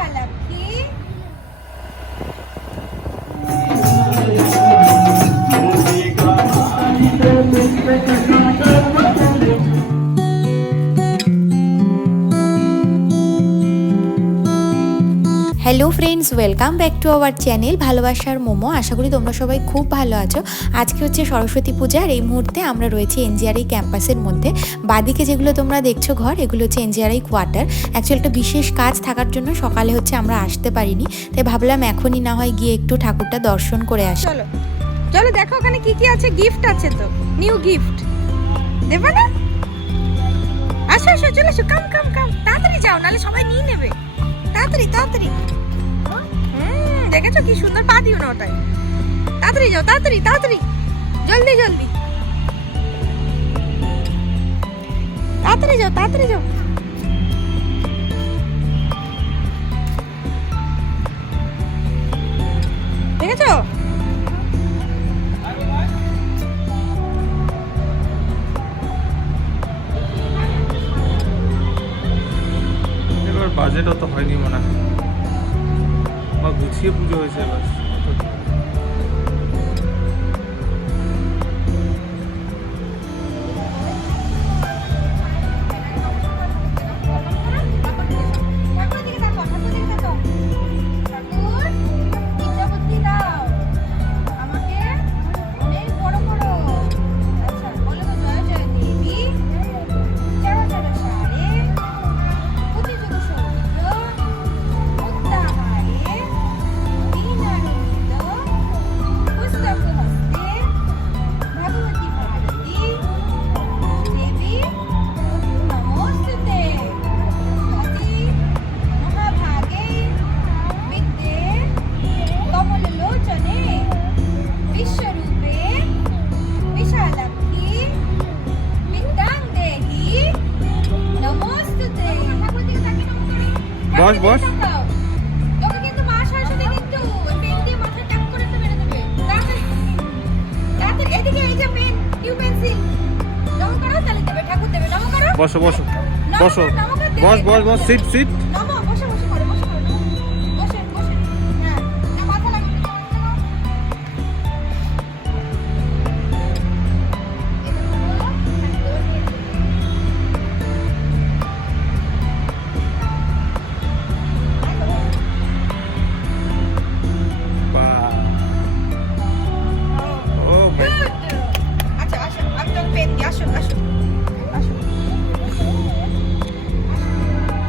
Bishalakshi. Hello friends, welcome back to our channel ভালোবাসার মোমো। আশা করি তোমরা সবাই খুব ভালো আছো। আজকে হচ্ছে সরস্বতী পূজা, আর এই মুহূর্তে আমরা রয়েছি এনজিআরআই ক্যাম্পাসের মধ্যে। বাদিকে যেগুলো তোমরা দেখছো ঘর, এগুলো হচ্ছে এনজিআরআই কোয়ার্টার। অ্যাকচুয়ালি একটা বিশেষ কাজ থাকার জন্য সকালে হচ্ছে আমরা আসতে পারিনি, তাই ভাবলাম এখনই না হয় গিয়ে একটু ঠাকুরটা দর্শন করে আসি। চলো চলো, দেখো ওখানে কি কি আছে। গিফট আছে তো, নিউ গিফট দেবে না? আসো আসো, চলে আসো, কাম কাম কাম, তাড়াতাড়ি যাও, নাহলে সবাই নিয়ে নেবে। তাড়াতাড়ি তাড়াতাড়ি। দেখেছো কি সুন্দর, পা দিও না ওটায়। তাড়াতাড়ি যাও, তাড়াতাড়ি তাড়াতাড়ি, জলদি জলদি, তাড়াতাড়ি যাও, তাড়াতাড়ি যাও। দেখেছো? এবার বাজেটও তো হয়নি মনে হয়, বা গুছিয়ে পুজো হয়েছে বাস। বস বস। বসো বসো বসো, বস বস বস, সিট সিট।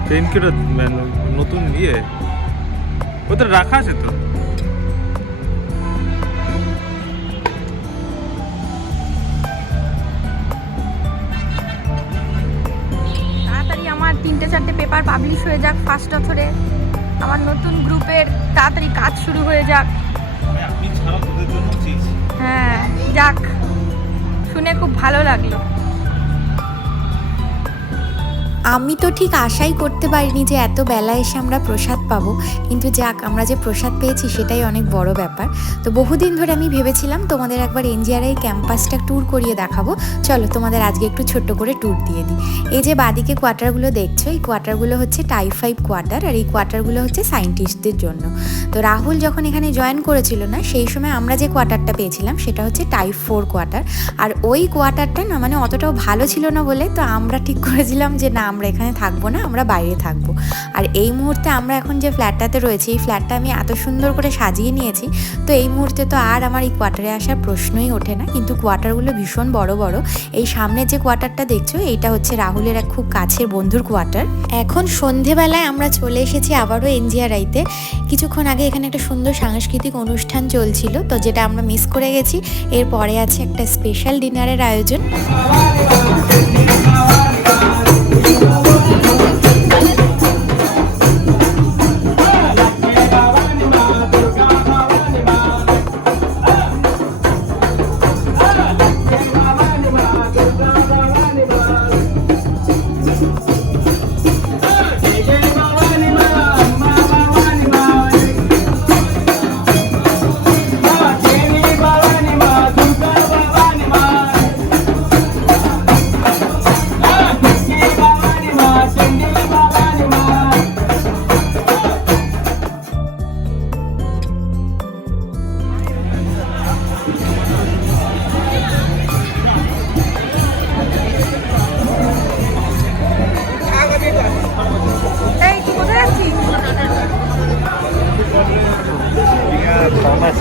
পেন কিটা নতুন ইয়ে ওদের রাখা আছে তো। তাড়াতাড়ি আমার 3-4টে পেপার পাবলিশ হয়ে যাক ফার্স্ট বছরে, আমার নতুন গ্রুপের তাড়াতাড়ি কাজ শুরু হয়ে যাক। আপনি ছাড়া তোদের জন্য চেয়েছি। হ্যাঁ যাক, শুনে খুব ভালো লাগলো। আমি তো ঠিক আশাই করতে পারিনি যে এত বেলা এসে আমরা প্রসাদ পাবো, কিন্তু যাক, আমরা যে প্রসাদ পেয়েছি সেটাই অনেক বড় ব্যাপার। তো বহুদিন ধরে আমি ভেবেছিলাম তোমাদের একবার এনজিআরআই ক্যাম্পাসটা ট্যুর করিয়ে দেখাবো। চলো তোমাদের আজকে একটু ছোট্ট করে ট্যুর দিয়ে দিই। এই যে বাদিকে কোয়ার্টারগুলো দেখছো, এই কোয়ার্টারগুলো হচ্ছে টাইপ 5 কোয়ার্টার, আর এই কোয়ার্টারগুলো হচ্ছে সায়েন্টিস্টদের জন্য। তো রাহুল যখন এখানে জয়েন করেছিল না, সেই সময় আমরা যে কোয়ার্টারটা পেয়েছিলাম সেটা হচ্ছে টাইপ 4 কোয়ার্টার। আর ওই কোয়ার্টারটা না মানে অতটাও ভালো ছিল না বলে তো আমরা ঠিক করেছিলাম যে না, আমরা এখানে থাকবো না, আমরা বাইরে থাকবো। আর এই মুহূর্তে আমরা এখন যে ফ্ল্যাটটাতে রয়েছি, এই ফ্ল্যাটটা আমি এত সুন্দর করে সাজিয়ে নিয়েছি, তো এই মুহূর্তে তো আর আমার এই কোয়ার্টারে আসার প্রশ্নই ওঠে না। কিন্তু কোয়ার্টারগুলো ভীষণ বড় বড়। এই সামনে যে কোয়ার্টারটা দেখছো, এইটা হচ্ছে রাহুলের এক খুব কাছের বন্ধুর কোয়ার্টার। এখন সন্ধেবেলায় আমরা চলে এসেছি আবারও এনজিআরআইতে। কিছুক্ষণ আগে এখানে একটা সুন্দর সাংস্কৃতিক অনুষ্ঠান চলছিল, তো যেটা আমরা মিস করে গেছি। এরপরে আছে একটা স্পেশাল ডিনারের আয়োজন।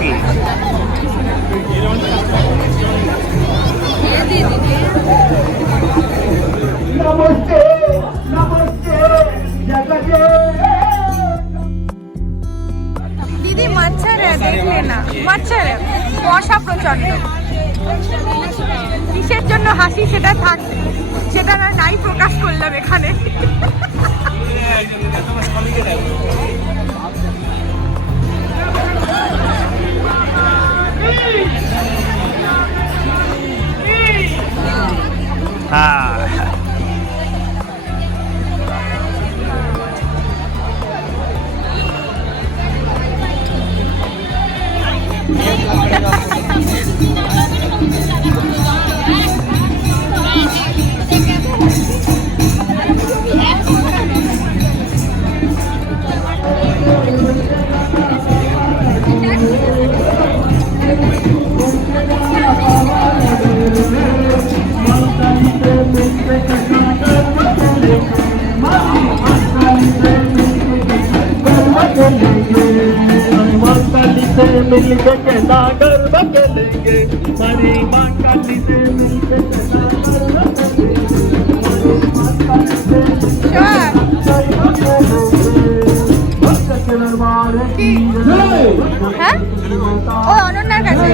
আসলে দিদি মচ্ছর দেখলে না, মচ্ছর কুয়াশা প্রচন্ড। কিসের জন্য হাসি সেটা থাক, সেটা নাই প্রকাশ করলাম এখানে। मिलके कहना गर्व करेंगे हमारी माँ काली से मिलके कहना হ্যাঁ ও অনন্যার কাছে।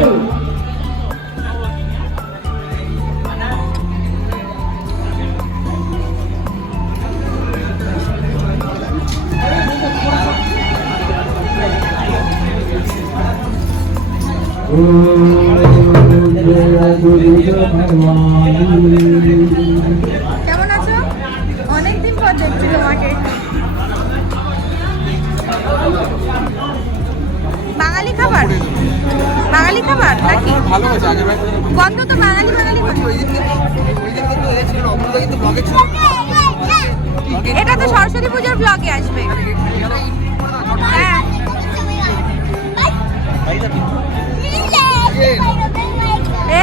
কেমন আছো? অনেকদিন পর দেখছি তোমাকে। বাঙালি খাবার, বাঙালি খাবার নাকি? গন্ধ তো বাঙালি বাঙালি। এটা তো সরস্বতী পুজোর ব্লগে আসবে। হ্যাঁ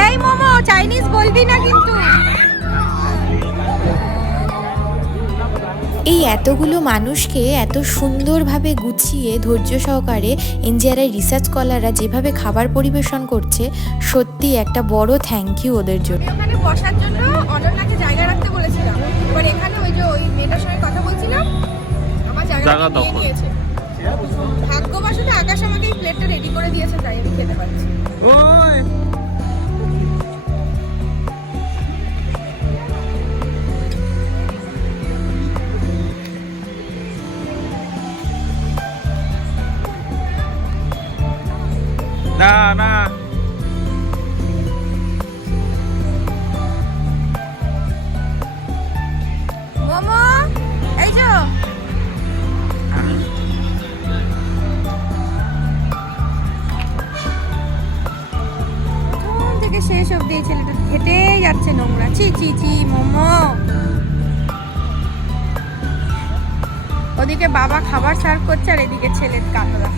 এই মোমো চাইনিজ বলবি না কিন্তু। এই এতগুলো মানুষকে এত সুন্দরভাবে গুছিয়ে ধৈর্য সহকারে এনজিআরআই রিসার্চ স্কলাররা যেভাবে খাবার পরিবেশন করছে, সত্যি একটা বড় থ্যাংক ইউ ওদের জন্য। ওখানে বসার জন্য অনন্যাকে জায়গা রাখতে বলেছিলাম, এবার এখানে ওই যে ওই মেয়েটার সঙ্গে কথা বলছিলাম, আমার জায়গা নিয়ে নিয়েছে। ভাগ্যবশত আকাশ আমাকে এই প্লেটটা রেডি করে দিয়েছে, তাই আমি খেতে পারছি। ওই না না মোমো এই যে থেকে শেষ অবধি এই ছেলেটা হেঁটে যাচ্ছে নোংরা। চি চি চি মোমো। ওদিকে বাবা খাবার সার্ভ করছে আর এদিকে ছেলের কান্না।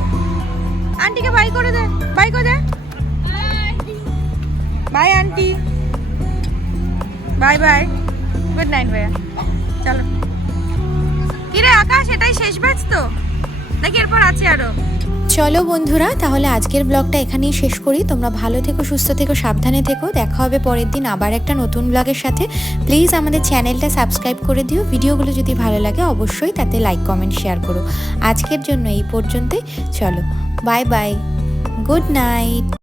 আন্টিকে বাই করে দে, বাই করে দে। Bye aunty, bye bye, good night ভাইয়া। চলো কিরে আকাশ, এটাই শেষ ব্যাচ তো নাকি এরপর আছে আরো? চলো বন্ধুরা, তাহলে আজকের ব্লগটা এখানেই শেষ করি। তোমরা ভালো থেকো, সুস্থ থেকো, সাবধানে থেকো। দেখা হবে পরের দিন আবার একটা নতুন ব্লগের সাথে। প্লিজ আমাদের চ্যানেলটা সাবস্ক্রাইব করে দিও। ভিডিওগুলো যদি ভালো লাগে অবশ্যই তাতে লাইক কমেন্ট শেয়ার করো। আজকের জন্য এই পর্যন্তই। চলো বাই বাই, গুড নাইট।